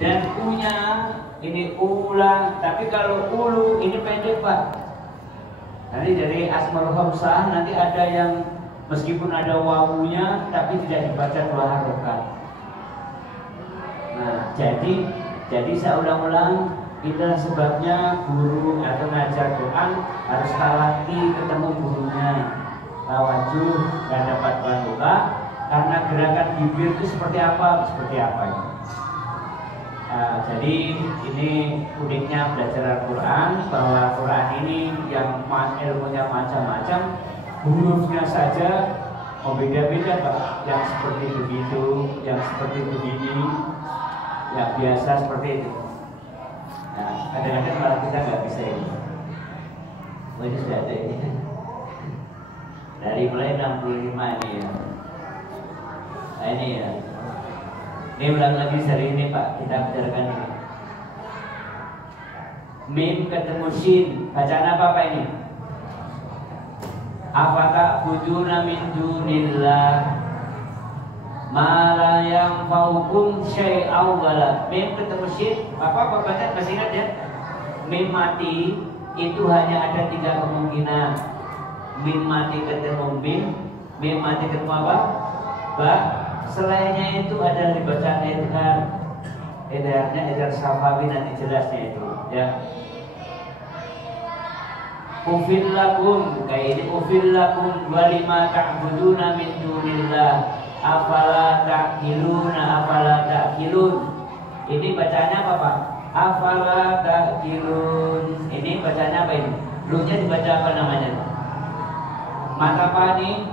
Dan U-nya ini ula, tapi kalau ulu ini pendek Pak. Nanti dari Asmaul Khamsah nanti ada yang meskipun ada wawunya tapi tidak dibaca 2 harokat. Nah, jadi saya ulang-ulang, itulah sebabnya guru atau ngajar Quran harus talaki ketemu gurunya, tawajuh dan dapat bantulah, karena gerakan bibir itu seperti apa ini. Jadi ini uniknya belajar Al-Quran, bahwa Quran ini yang ilmunya macam-macam, hurufnya saja beda-beda Pak. Yang seperti begitu, yang seperti begini, yang biasa seperti itu. Nah, kadang-kadang malah kita nggak bisa ini. Oh, ini sudah ada ini. Dari mulai 65 ini ya. Nah, ini ya. Ini ulang lagi seri ini Pak, kita bicarakan ini. Mim ketemu shin, bacaan apa Pak ini? Afata bujuna min dunillah ma la yanfa'ukum syai'aw wala. Mim ketemu shin, apa baca masih ingat ya? Mim mati itu hanya ada 3 kemungkinan. Mim mati ketemu mim mati ketemu apa? Ba. Selainnya itu ada dibaca edhar. Edharnya edhar Safawi, nanti jelasnya itu ya. Ufil lakum, kayak ini ufil lakum walima ta'buduna min dunillah afala ta'qilun. Ini bacanya apa Pak? Afala ta'qilun. Ini bacanya apa ini? Lu-nya dibaca apa namanya? Mat apa nih?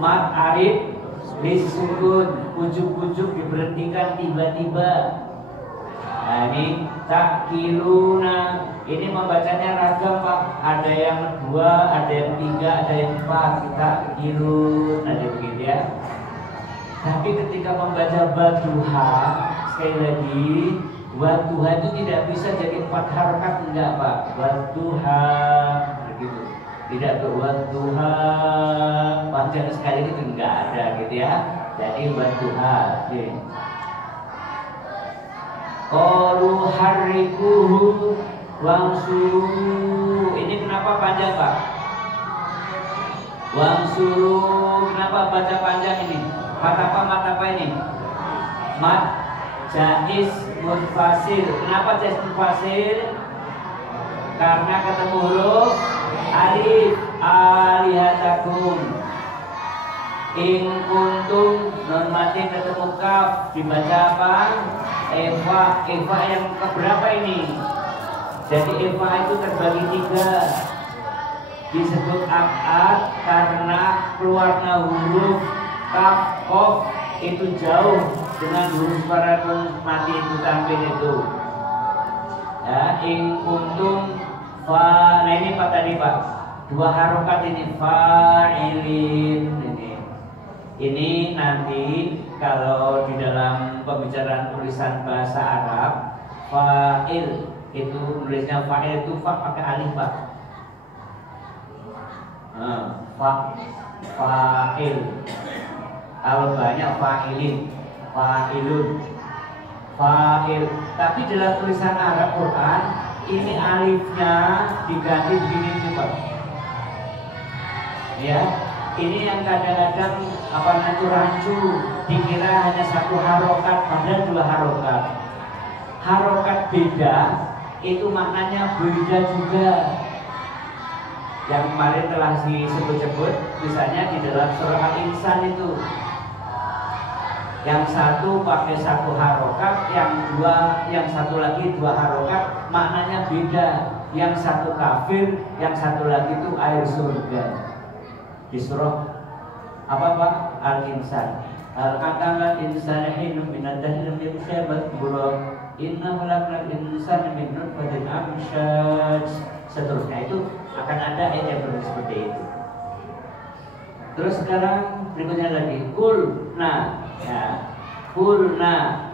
Mat arif disukun, ujuk-ujuk diberhentikan tiba-tiba. Nah ini takiluna, ini membacanya ragam Pak. Ada yang 2, ada yang 3, ada yang 4. Takilun, ada begitu ya. Tapi ketika membaca Wadduha, sekali lagi Wadduha itu tidak bisa jadi 4 harokat, enggak Pak. Wadduha begitu. Tidak berwadduha panjang sekali itu enggak ada gitu ya. Jadi wadduha. Qalu harrikuhu wangsuru. Ini kenapa panjang Pak? Wangsuru, kenapa baca panjang ini? Mat apa ini? Mat jais munfasil. Kenapa jais munfasil? Karena ketemu huruf alif. Alihatakum in kuntum, non mati ketemu kaf, dibaca apa? Eva yang keberapa ini? Jadi Eva itu terbagi 3. Disebut abad karena keluarnya huruf kaf, kof itu jauh dengan huruf suara mati itu tampil itu. Ya, in kuntum fa. Nah ini Pak tadi Pak, 2 harokat ini fa'ilin ini nanti kalau di dalam pembicaraan tulisan bahasa Arab, fa'il itu nulisnya fa'il itu fa pakai alif Pak. Fa'il. Kalau banyak fa'ilin, fa'ilun, fa'il. Tapi dalam tulisan Arab Quran ini alifnya diganti begini nih Pak. Ya, ini yang kadang-kadang rancu dikira hanya 1 harokat, padahal 2 harokat. Harokat beda itu maknanya beda juga. Yang kemarin telah disebut-sebut, misalnya di dalam surah Al-Insan itu, yang 1 pakai 1 harokat, yang 1 lagi 2 harokat, maknanya beda. Yang 1 kafir, yang 1 lagi itu air surga. Di surah apa Pak? Al-Insan. Al-Qatalan insan hinum minadahil min syabat buruk inna halakal insan min nutfatin amsyaj. Seterusnya itu akan ada ayat yang berbeda seperti itu. Terus sekarang berikutnya lagi kulna ya. Kulna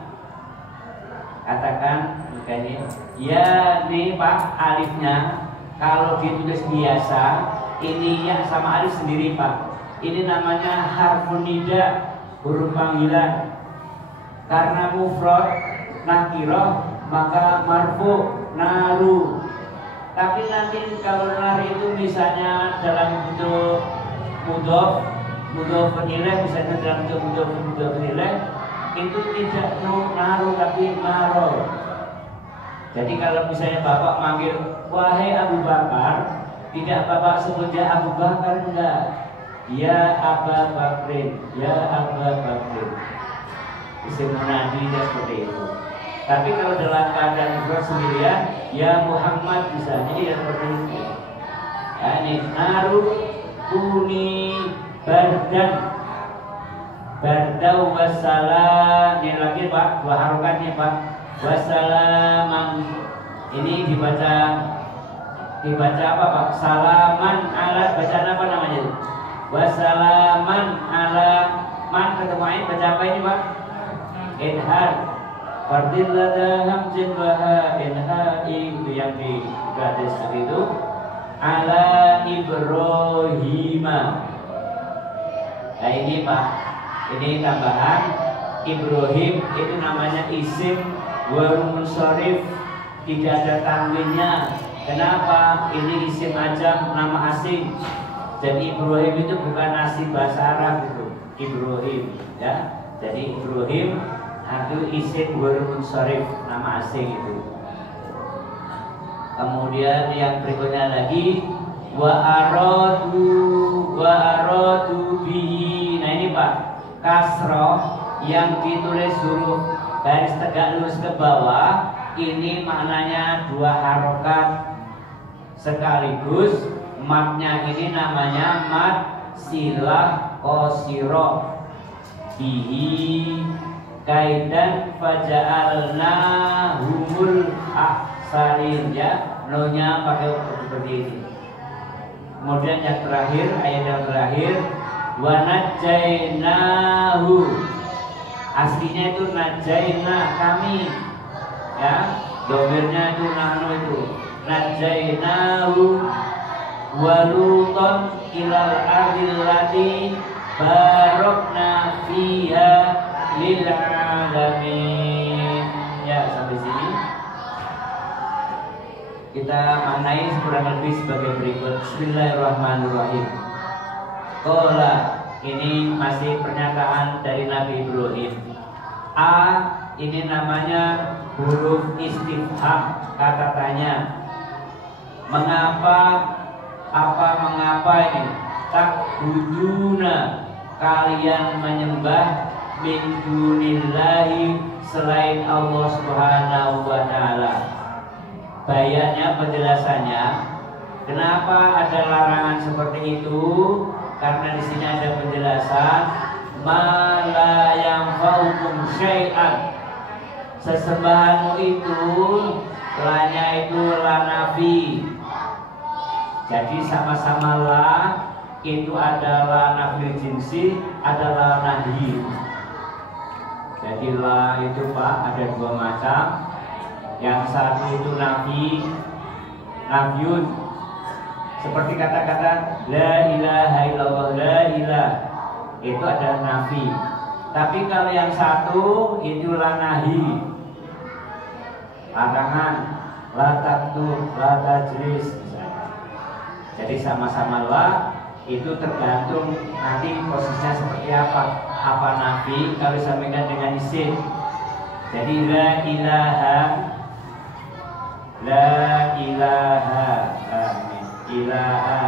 katakan makanya ya nih Pak, alifnya kalau ditulis biasa ini ya sama alif sendiri Pak. Ini namanya harfun nida, huruf panggilan. Karena mufrad nakiroh maka marfu naru. Tapi nanti kalau nar itu misalnya dalam bentuk mudhof penilai, misalnya dalam bentuk mudhof penilai, itu tidak naru tapi naro. Jadi kalau misalnya bapak manggil wahai Abu Bakar, tidak bapak sebutnya Abu Bakar, enggak. Ya Aba Bakrin, ya Aba Bakrin. Isim munadinya seperti itu. Tapi kalau dalam keadaan mufrad sendirian, ya Muhammad misalnya, ya seperti itu. Ya, ini naru kuni bardan, bardau wassalam. Ini lagi Pak, dua harokatnya Pak. Wassalaman. Ini dibaca apa Pak? Salaman ala, bacaan apa namanya itu? Wassalaman ala man, ketemu ain, baca apa ini Pak? Idhar. Fardil lada hamzin baha inha'i, itu yang di garis itu. Ala Ibrahima. Nah ini Pak, ini tambahan. Ibrahim itu namanya isim waru munsharif, tidak ada tanwinnya. Kenapa? Ini isim ajam, nama asing. Jadi Ibrahim itu bukan asli bahasa Arab itu. Ibrahim, ya. Jadi Ibrahim itu isim waru munsharif, nama asing itu. Kemudian yang berikutnya lagi wa aradu bihi. Nah ini Pak, kasroh yang ditulis huruf garis tegak lurus ke bawah, ini maknanya dua harokat sekaligus. Matnya ini namanya mat silah qasiro. Bihi kaidan faja'alna humul aksarin, ya. Nonya pakai seperti ini. Kemudian yang terakhir, ayat yang terakhir, wa najjainahu. Aslinya itu najaina, kami, ya. Domirnya itu nahnu itu. Najainahu waluton ilal ardil lati barokna fiha lil alamin. Ya, sampai sini kita maknai kurang lebih sebagai berikut. Bismillahirrahmanirrahim. Qala, ini masih pernyataan dari Nabi Ibrahim. A ini namanya huruf istifham, kata tanya. Mengapa? Mengapa ini? Takbuduna, kalian menyembah min dunillahi, selain Allah Subhanahu wa taala. Bayarnya, penjelasannya, kenapa ada larangan seperti itu? Karena di sini ada penjelasan ma la yanfa'ukum syai'an. Sesembahanmu itu lanya itu la nafi. Jadi sama-sama la itu adalah nafi jinsi, adalah nahi. Jadi la itu Pak ada dua macam. Yang satu itu nafi, nafyun, seperti kata-kata la ilaha illallah, la ilah, itu ada nafi. Tapi kalau yang satu itu la nahi, larangan, la taktu, la tajlis. Jadi sama-sama la itu tergantung nanti posisinya seperti apa. Apa nafi kalau disampaikan dengan isim. Jadi la ilaha, la ilaha, ilaha,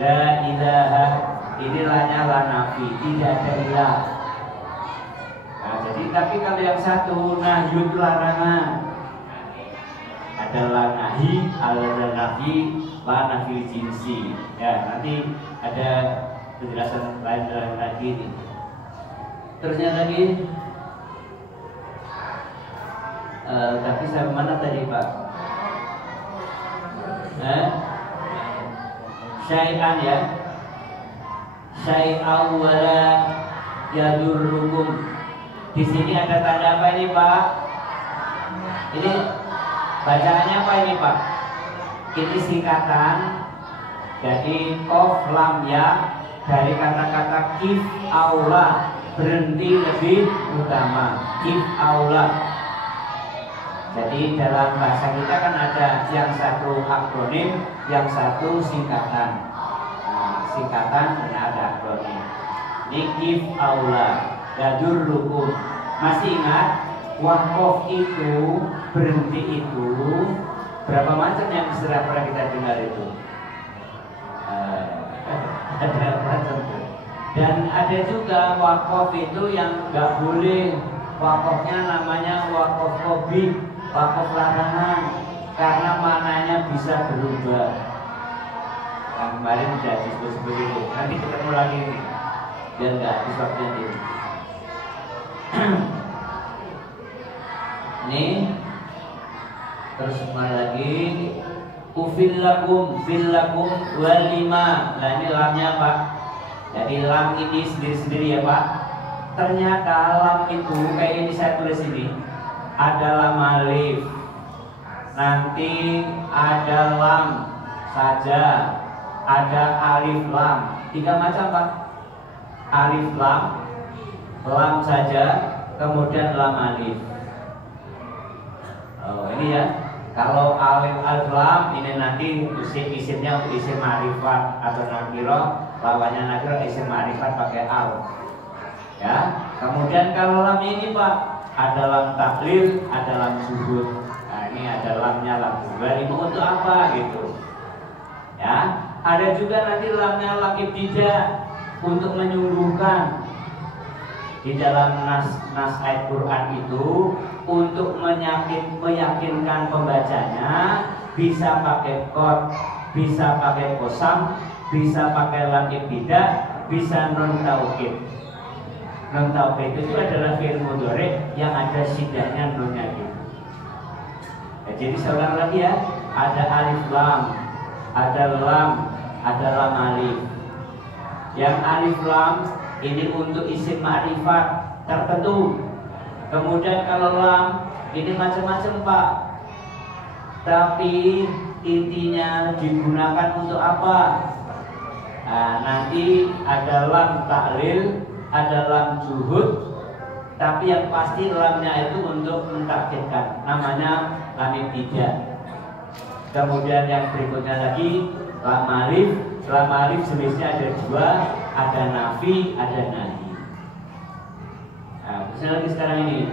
la ilaha, ini lanya la nafi, tidak ada ilah. Nah, jadi tapi kalau yang satu nahyun, larangan, adalah nahi, ada nafi, la nafi jinsi. Ya, nanti ada penjelasan lain lagi ini. Terusnya lagi, tapi saya mana tadi Pak? Syai'an, ya. Syai'an wala yadurrukum. Di sini ada tanda apa ini Pak? Ini bacaannya apa ini Pak? Ini singkatan. Jadi qaf lam ya dari kata-kata kif aula, berhenti lebih utama. Kif aula. Jadi dalam bahasa kita kan ada yang satu akronim, yang satu singkatan. Nah, singkatan dan ada akronim. Nikif aula, gadur rukum. Masih ingat? Wakaf itu, berhenti itu berapa macam yang sudah pernah kita dengar itu? Ada macam itu. Dan ada juga wakaf itu yang nggak boleh. Wakafnya namanya wakaf hobi, wakaf larangan, karena maknanya bisa berubah. Kemarin sudah disebut seperti itu. Nanti ketemu lagi ini, biar nggak habis waktunya ini. Nih, terus kembali lagi. Ufillakum, fillakum walima. Nah ini lamnya Pak. Jadi lam ini sendiri-sendiri ya Pak. Ternyata lam itu kayak ini saya tulis ini. Ada lam alif. Nanti ada lam saja. Ada alif lam. 3 macam Pak. Alif lam saja, kemudian lam alif. Oh ini ya. Kalau alif lam ini nanti isimnya untuk isim ma'rifat atau nakiro, lawannya nakiro isim ma'rifat pakai al. Ya. Kemudian kalau lam ini Pak, ada lam taklil, ada lam zuhud. Nah ini ada lamnya lam zuhud. Ini untuk apa gitu? Ya. Ada juga nanti lamnya lam ibtidah untuk menyuruhkan. Di dalam nas ayat Quran itu untuk meyakinkan pembacanya bisa pakai qad, bisa pakai qasam, bisa pakai lam ibtidah, bisa nun taukid. Nun taukid itu adalah fi'il mudhari yang ada sidahnya nunnya gitu. Ya, jadi seorang lagi ya, ada alif lam, ada lam alif. Yang alif lam ini untuk isim ma'rifat tertentu. Kemudian kalau lam ini macam-macam Pak. Tapi intinya digunakan untuk apa? Nah, nanti ada lam taklil, ada lam zuhud. Tapi yang pasti lamnya itu untuk mentakkidkan. Namanya lam ibtidah. Kemudian yang berikutnya lagi lam alif. Lam alif jenisnya ada 2. Ada nafi, ada nahi. Nah, terusnya lagi sekarang ini.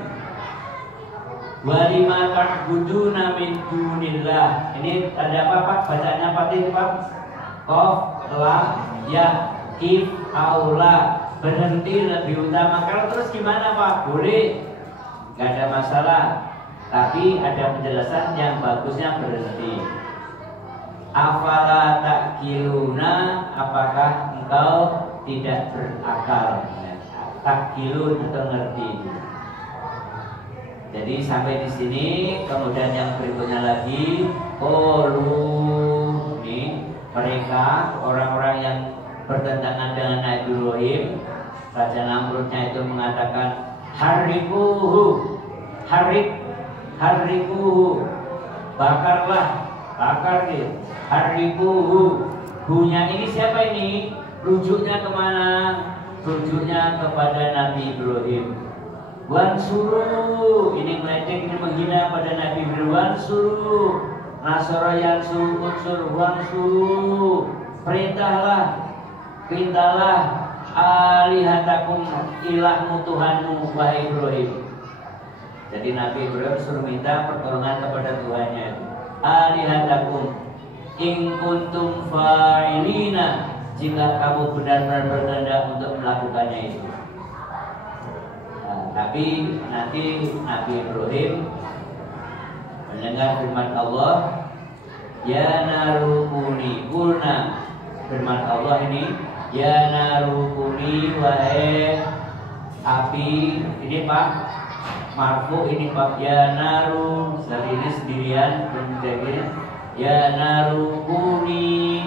Walima ta'buduna min dunillah. Ini ada apa Pak? Bacanya Fatih Pak. Qaf, lam, ya, if, aula. Berhenti lebih utama. Kalau terus gimana Pak? Boleh, nggak ada masalah. Tapi ada penjelasan yang bagusnya berhenti. Afala ta'kiluna, apakah engkau tidak berakal? Takilun atau ngerti. Jadi sampai di sini, kemudian yang berikutnya lagi, ini mereka orang-orang yang bertentangan dengan Nabi Ibrahim. Raja Namrudnya itu mengatakan harikuhu, harikuhu, bakar gitu. Harikuhu. Hunya ini siapa ini? Rujuknya kemana? Rujuknya kepada Nabi Ibrahim. Wansuru, ini meledek, ini menghina pada Nabi Ibrahim. Wansuru, nasara yansuru, unsur, wansuru. Perintahlah alihatakum, ilahmu Tuhanmu wahai Ibrahim. Jadi Nabi Ibrahim suruh minta pertolongan kepada Tuhannya. Alihatakum in kuntum fa'ilina, jika kamu benar-benar berkehendak untuk melakukannya itu. Nah, tapi nanti Nabi Ibrahim mendengar firman Allah, ya narukuni kulna. Firman Allah ini, ya narukuni, wahai api. Ini Pak marfu, ini Pak, ya naru. Dari ini sendirian menjadi ya narukuni,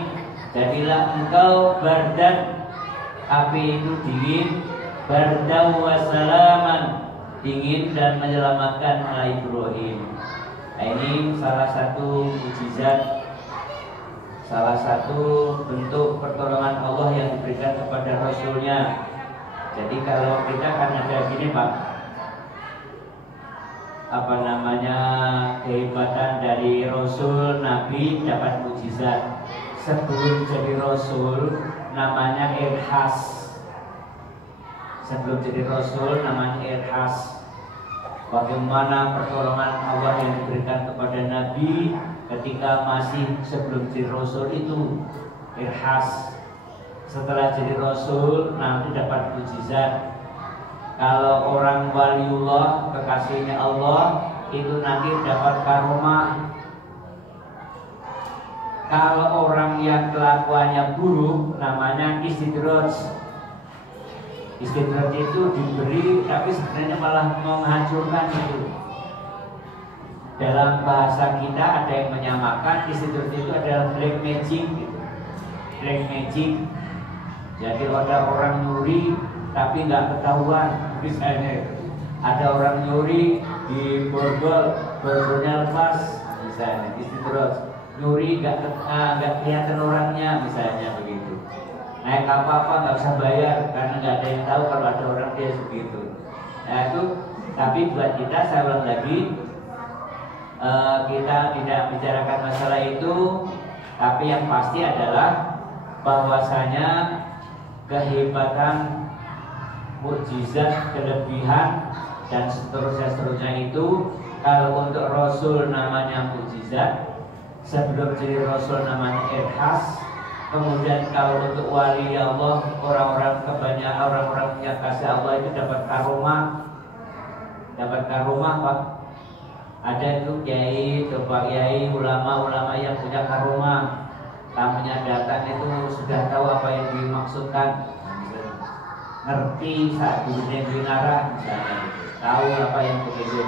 jadilah engkau bardan, api itu dingin, bardau wassalaman, dingin dan menyelamatkan ala Ibrahim. Nah, ini salah satu mukjizat, salah satu bentuk pertolongan Allah yang diberikan kepada Rasulnya. Jadi kalau kita kan ada gini Pak, apa namanya, kehebatan dari Rasul, Nabi dapat mukjizat. Sebelum jadi Rasul namanya irhas. Sebelum jadi Rasul namanya irhas. Bagaimana pertolongan Allah yang diberikan kepada Nabi ketika masih sebelum jadi Rasul itu irhas. Setelah jadi Rasul nanti dapat mukjizat. Kalau orang waliullah, kekasihnya Allah, itu nanti dapat karomah. Kalau orang yang kelakuannya buruk, namanya istidraj. Istidraj itu diberi, tapi sebenarnya malah menghancurkan itu. Dalam bahasa kita ada yang menyamakan istidraj itu adalah black magic gitu. Black magic. Jadi ada orang nyuri tapi nggak ketahuan, misalnya ada orang nyuri di borgolnya lepas, misalnya istidraj. Nyuri nggak kelihatan orangnya, misalnya begitu. Naik apa-apa nggak usah bayar karena nggak ada yang tahu kalau ada orang dia segitu. Nah itu, tapi buat kita saya ulang lagi, kita tidak bicarakan masalah itu, tapi yang pasti adalah bahwasanya kehebatan, mukjizat, kelebihan dan seterusnya itu kalau untuk Rasul namanya mukjizat, sebelum jadi Rasul namanya irhas. Kemudian kalau untuk wali Allah, orang-orang kebanyakan orang-orang yang kasih Allah itu dapat karomah. Dapat karomah Pak. Ada itu kiai, coba kiai, ulama-ulama yang punya karomah. Tamunya datang itu sudah tahu apa yang dimaksudkan, ngerti saat dulunya binara, misalnya tahu apa yang begitu.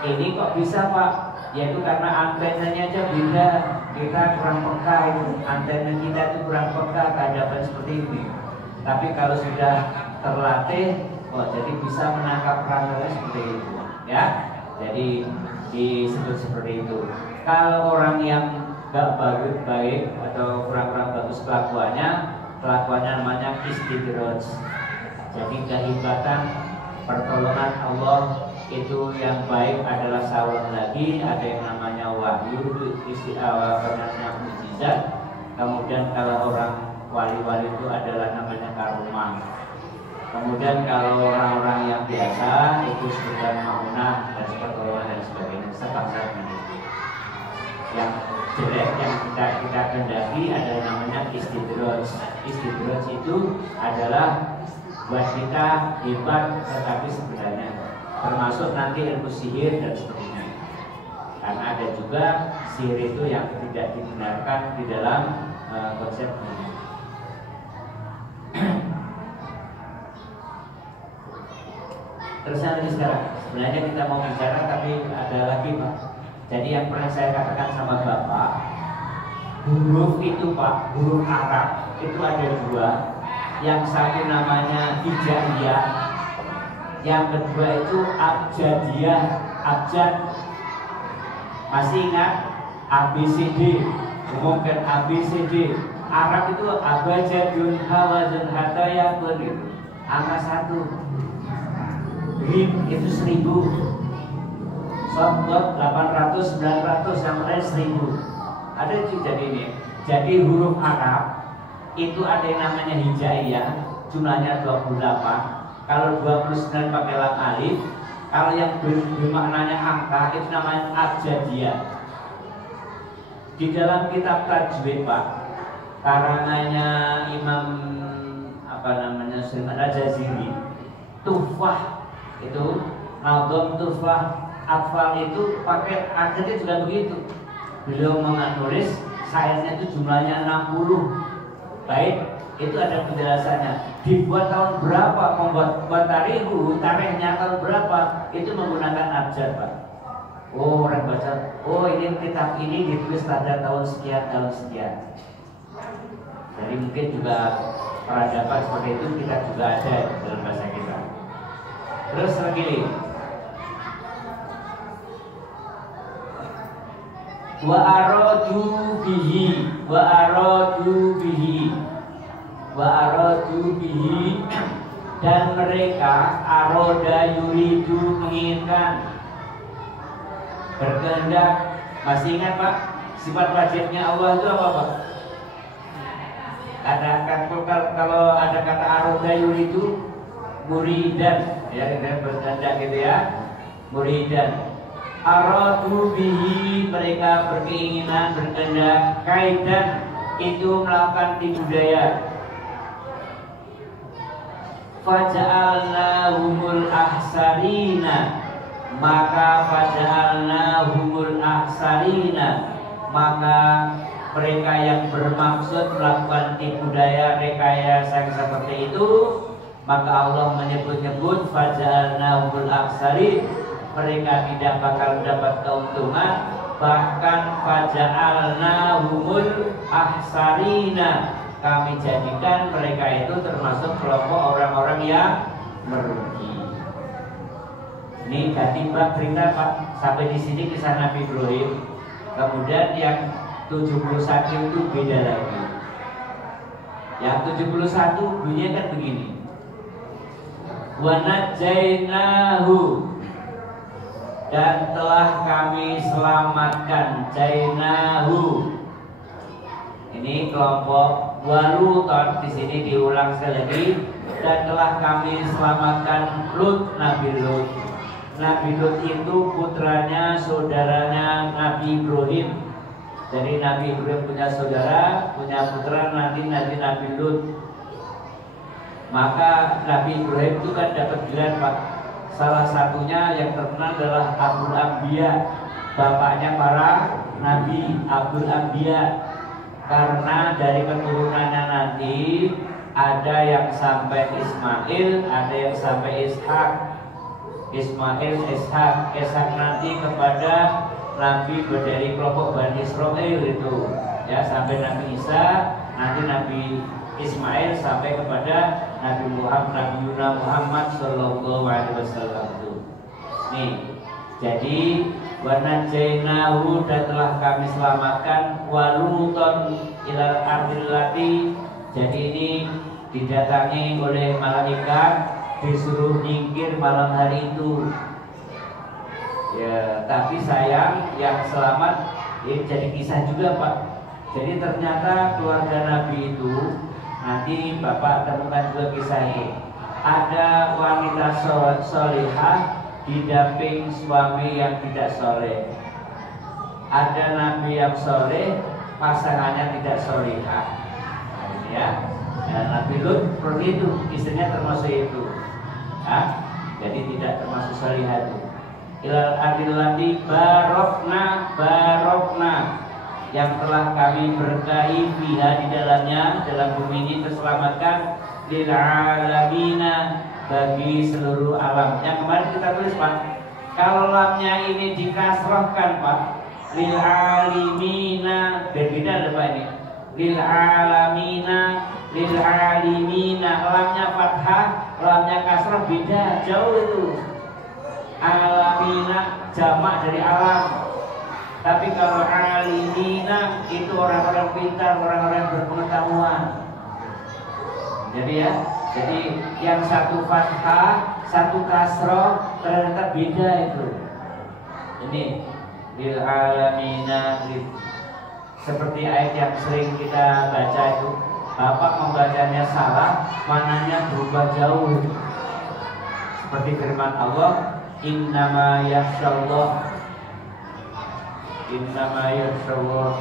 Ini kok bisa Pak? Yaitu karena antenanya aja beda. Kita kurang peka itu, antena kita itu kurang peka kehadapan seperti ini. Tapi kalau sudah terlatih, jadi bisa menangkap perangkatnya seperti itu, ya. Jadi disebut seperti itu. Kalau orang yang gak baik atau kurang-kurang bagus kelakuannya namanya istidraj. Jadi kehebatan pertolongan Allah itu yang baik adalah sawang lagi, ada yang namanya wahyu, namanya mukjizat. Kemudian kalau orang wali-wali itu adalah namanya karomah. Kemudian kalau orang-orang yang biasa itu sekedar maunah dan pertolongan dan sebagainya, sebangsa ini. Yang jelek yang kita kendaki adalah namanya istidraj. Istidraj itu adalah buat kita hebat, tetapi sebenarnya termasuk nanti ilmu sihir dan seterusnya. Karena ada juga sihir itu yang tidak dibenarkan di dalam konsep ini. Terus lagi sekarang, sebenarnya kita mau bicara tapi ada lagi Pak. Jadi yang pernah saya katakan sama Bapak, huruf itu Pak, huruf Arab itu ada dua. Yang satu namanya hijaiyah, yang kedua itu abjadiyah, abjad. Masih ingat ABCD, mungkin ABCD. Arab itu abjadun hawazun hataya itu angka 1. Rim itu 1000. Sobat 800, 900, yang lain 1000. Ada jadi ini. Jadi huruf Arab itu ada yang namanya hijaiyah, jumlahnya 28. Kalau 29 pakai lam alif. Kalau yang bermaknanya angka itu namanya abjadiyah. Di dalam kitab tajwid Pak, karangannya Imam Sulaiman Al-Jaziri, Tufah itu Nadom Tufah Atfal itu pakai akhirnya juga begitu. Beliau menulis sairnya itu jumlahnya 60. Baik, itu ada penjelasannya. Dibuat tahun berapa, membuat tarikhnya tahun berapa, itu menggunakan abjad Pak. Oh, orang baca, oh ini kitab ini ditulis pada tahun sekian, tahun sekian. Jadi mungkin juga peradaban seperti itu kita juga ada dalam bahasa kita. Terus lagi, wa aradu bihi dan mereka aroda yuridu menginginkan berkehendak. Masih ingat Pak, sifat wajibnya Allah itu apa Pak? Kalau ada kata aroda yuridu muridan, ya berkehendak gitu ya, muridan. Aradu bihi, mereka berkeinginan, berkehendak. Kaidan, itu melakukan tipu daya. Faja'alnahumul ahsarina, maka faja'alnahumul ahsarina, maka mereka yang bermaksud melakukan tipu daya, rekayasa seperti itu, maka Allah menyebut-nyebut faja'alnahumul ahsarin, mereka tidak bakal mendapat keuntungan. Bahkan faja'alnahumul ahsarina, kami jadikan mereka itu termasuk kelompok orang-orang yang merugi. Ini ganti bab cerita Pak, sampai di sini kisah Nabi Ibrahim. Kemudian yang 71 itu beda lagi. Yang 71 bunyinya kan begini. Wa najjainahu, dan telah kami selamatkan, jainahu. Ini kelompok Waluton, di sini diulang sekali lagi. Dan telah kami selamatkan Lut, Nabi Lut. Nabi Lut itu putranya, saudaranya Nabi Ibrahim. Jadi Nabi Ibrahim punya saudara, punya putra, nanti Nabi Lut. Maka Nabi Ibrahim itu kan dapat gelar Pak. Salah satunya yang terkenal adalah Abul Anbiya, bapaknya para nabi, Abul Anbiya. Karena dari keturunannya nanti ada yang sampai Ismail, ada yang sampai Ishak. Ismail, Ishak nanti kepada nabi dari kelompok Bani Israel itu, ya, sampai Nabi Isa, nanti Nabi Ismail sampai kepada Nabi Muhammad Sallallahu Alaihi Wasallam itu. Nih, jadi wanajainahu, dan telah kami selamatkan Waluton ilal ardillati. Jadi ini didatangi oleh malaikat, disuruh nyingkir malam hari itu. Ya, tapi sayang yang selamat ini jadi kisah juga Pak. Jadi ternyata keluarga Nabi itu, nanti Bapak temukan juga kisahnya. Ada wanita solehah didamping suami yang tidak soleh. Ada Nabi yang soleh, pasangannya tidak solehah. Ya, nah, Nabi Lut seperti itu, istrinya termasuk itu. Jadi tidak termasuk solehah itu. Ilal adillati barokna, yang telah kami berkahi fiha, di dalamnya, dalam bumi ini terselamatkan, lil alamina, bagi seluruh alam. Yang kemarin kita tulis Pak, kalau lamnya ini dikasrohkan Pak, lil alimina, berbeda ada Pak ini. Lil alamina, lil alimina, lamnya fathah, lamnya kasroh, beda jauh itu. Alamina jamak dari alam. Tapi kalau alimina itu orang-orang pintar, orang-orang berpengetahuan. Jadi ya, jadi yang satu fathah, satu kasroh, ternyata beda itu. Ini lil alamina, seperti ayat yang sering kita baca itu. Bapak membacanya salah, mananya berubah jauh. Seperti firman Allah, innama yakhshallah, innama yakhshallah.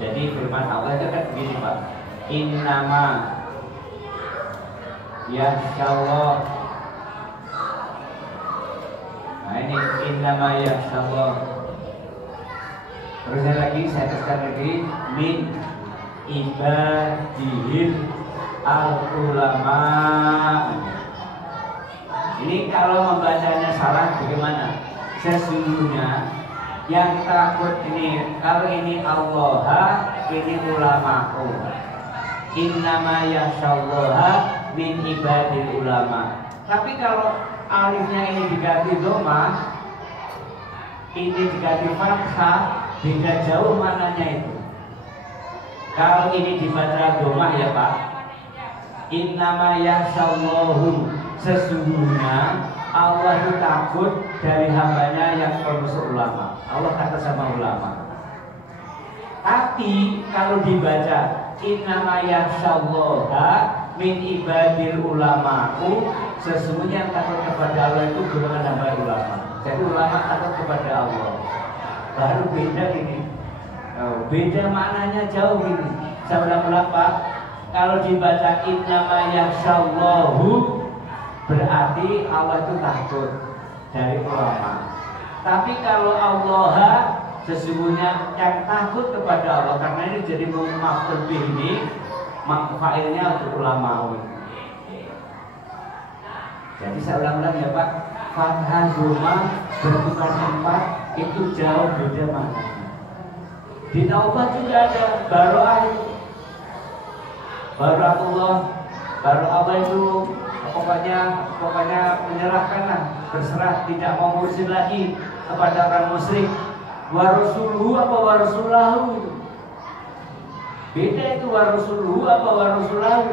Jadi firman Allah itu kan begini Pak, innama yakhshallah. Nah ini innama yakhshallah. Terus lagi saya tekan lagi, min ibadihil al-ulama. Ini kalau membacanya salah bagaimana? Sesungguhnya yang takut ini, kalau ini Allah, ini ulama'u. Innama yakhshallaha min ibadil ulama. Tapi kalau alifnya ini diganti dhamma, ini diganti fathah, beda jauh mananya itu. Kalau ini dibaca domah ya Pak, innama yasyallahu, sesungguhnya Allah itu takut dari hambanya yang termasuk ulama. Allah takut sama ulama. Tapi kalau dibaca innama yasyallahu min ibadil ulama'u, sesungguhnya yang takut kepada Allah itu golongan hamba ulama. Jadi ulama takut kepada Allah. Baru beda ini. Beda maknanya jauh ini. Saya ulang Pak. Kalau dibaca innama yasyallahu, berarti Allah itu takut dari ulama. Tapi kalau Allah, sesungguhnya yang takut kepada Allah, karena ini jadi maf'ul bih ini, fa'ilnya untuk ulama. Jadi saya ulang-ulang ya Pak, fathah domah berbukan empat itu jauh beda maknanya. Di Taubah juga ada baro'ah itu, baro'ah itu pokoknya menyerahkanlah, berserah, tidak mau ngurusin lagi kepada orang musyrik. Warasuluhu apa warasulahu itu beda, itu warasuluhu apa warasulahu.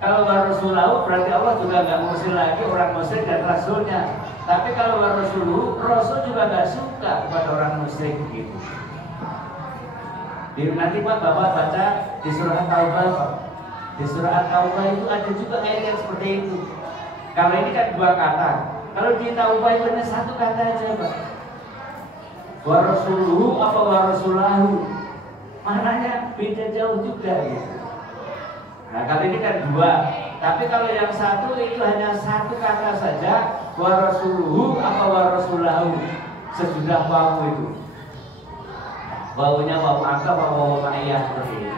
Kalau warasulahu berarti Allah juga nggak ngurusin lagi orang musyrik dan rasulnya. Tapi kalau warasuluhu, rasul juga nggak suka kepada orang musyrik begitu. Nanti Pak Bapak baca di surah Taubah Pak. Di surah Taubah itu ada juga ayat yang seperti itu. Kalau ini kan dua kata, kalau di Taubah itu hanya satu kata aja Pak. Warasuluhu apa warasulahu, maknanya beda jauh juga gitu. Nah kali ini kan dua, tapi kalau yang satu itu hanya satu kata saja, warasuluhu apa warasulahu, sesudah wawu itu. Wawunya wawu angka, wawu ma'iyah seperti ini.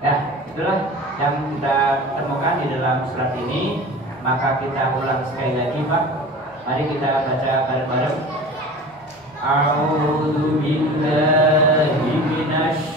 Ya, itulah yang kita temukan di dalam surat ini. Maka kita ulang sekali lagi Pak. Mari kita baca bareng-bareng. A'udzu billahi minasy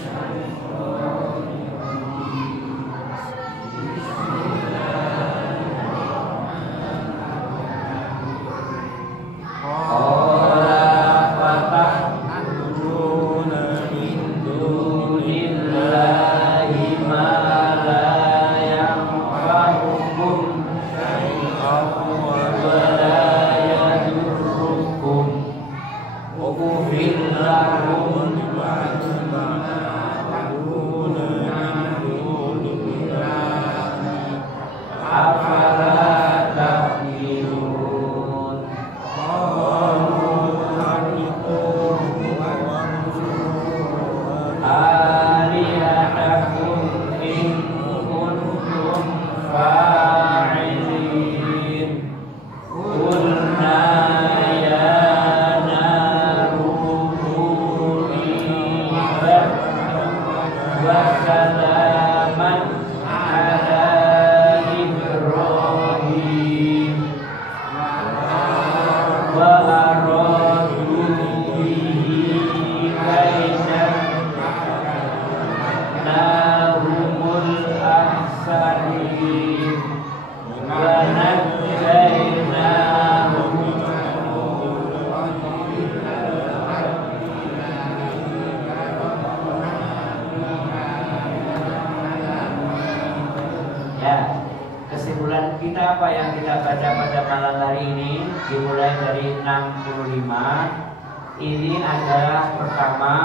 ini adalah pertama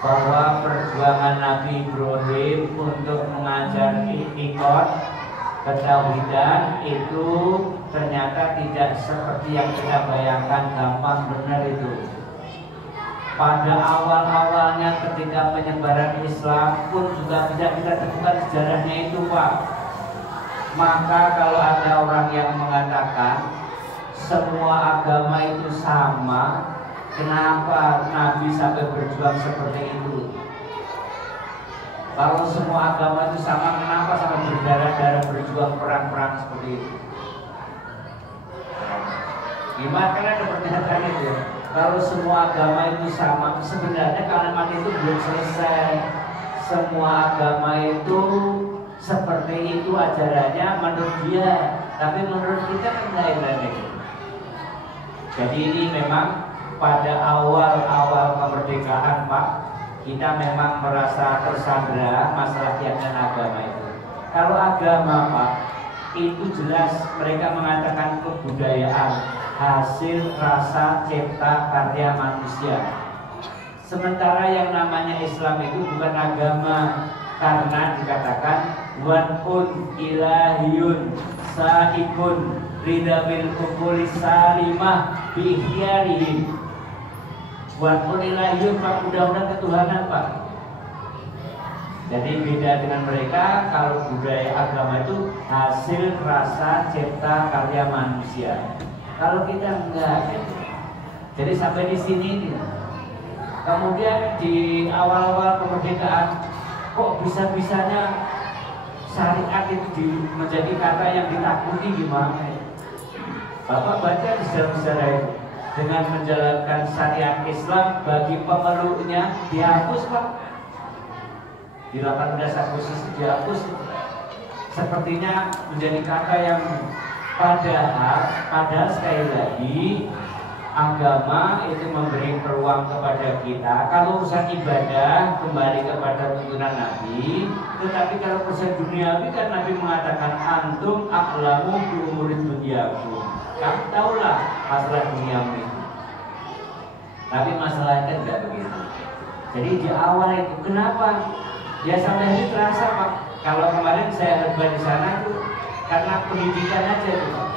bahwa perjuangan Nabi Ibrahim untuk mengajar itikad ketauhidan itu ternyata tidak seperti yang kita bayangkan gampang benar itu. Pada awal-awalnya ketika penyebaran Islam pun juga tidak kita temukan sejarahnya itu Pak. Maka kalau ada orang yang mengatakan semua agama itu sama, kenapa Nabi sampai berjuang seperti itu? Kalau semua agama itu sama, kenapa sampai berdarah-darah berjuang perang-perang seperti itu? Gimana? Kan ada pernyataan itu ya. Kalau semua agama itu sama, sebenarnya kalimat itu belum selesai. Semua agama itu seperti itu ajarannya menurut dia, tapi menurut kita kan lain-lain. Jadi ini memang pada awal-awal kemerdekaan Pak, kita memang merasa tersandra masalah keyakinan agama itu. Kalau agama Pak, itu jelas mereka mengatakan kebudayaan hasil rasa cipta karya manusia. Sementara yang namanya Islam itu bukan agama, karena dikatakan wanun ilahiyun saikun ridawil ukuli salimah biikhyarihim. Wanun ilahiyun Pak, undang-undang ketuhanan Pak. Jadi beda dengan mereka, kalau budaya agama itu hasil rasa cipta karya manusia. Kalau kita enggak, jadi sampai di sini. Kemudian di awal-awal kemerdekaan, kok bisa-bisanya syariat itu menjadi kata yang ditakuti gimana? Bapak baca di sejarah-sejarah itu, dengan menjalankan syariat Islam bagi pemeluknya dihapus Pak. Di 18 Agustus dihapus. Sepertinya menjadi kata yang padahal sekali lagi agama itu memberi peluang kepada kita. Kalau urusan ibadah kembali kepada tuntunan Nabi, tetapi kalau urusan duniawi kan Nabi mengatakan antum a'lamu bi umuri dunyakum. Kamu tahulah masalah duniawi. Tapi masalahnya kan enggak begitu. Jadi di awal itu kenapa? Ya sampai ini terasa Pak. Kalau kemarin saya khotbah di sana itu karena pendidikan aja itu Pak.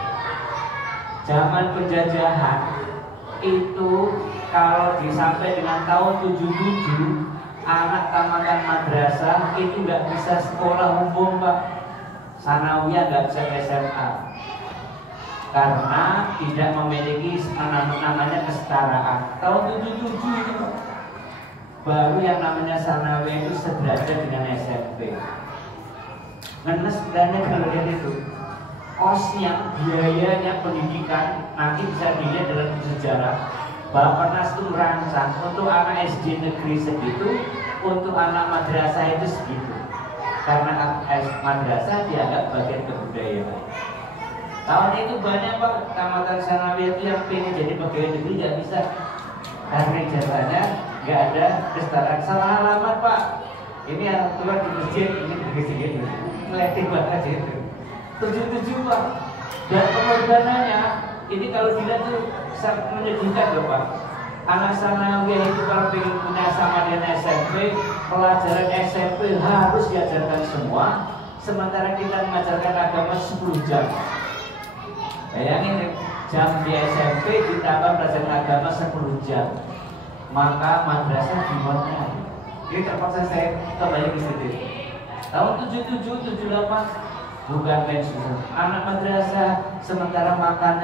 Zaman penjajahan itu kalau disampai dengan tahun 77 anak tamatan madrasah itu nggak bisa sekolah umum Pak, sanawiyah nggak bisa SMA karena tidak memiliki namanya kesetaraan. Tahun 77 itu Pak, baru yang namanya sanawiyah itu sederajat dengan SMP. Karena sebenarnya kalau lihat itu kosnya, biayanya pendidikan nanti bisa dilihat dalam sejarah. Bappenas itu merancang untuk anak SD negeri segitu, untuk anak madrasah itu segitu. Karena madrasah dianggap bagian kebudayaan. Tahun itu banyak Pak, tamatan sanawiyah itu yang pengen jadi pegawai negeri nggak bisa karena ijazahnya nggak ada kesetaraan. Salah alamat Pak. Ini yang keluar di masjid, ini begini ngeliatin banget itu. 77 Pak, dan pengorbanannya ini kalau dilihat tuh sangat menyedihkan loh Pak. Anak sanawiyah itu kalau ingin punya sama dengan SMP, pelajaran SMP harus diajarkan semua, sementara kita mengajarkan agama 10 jam. Bayangin jam di SMP ditambah pelajaran agama 10 jam, maka madrasah gimana? Jadi terpaksa saya kembali ke situ. Tahun 77, 78 bukan main susah. Anak madrasah sementara makan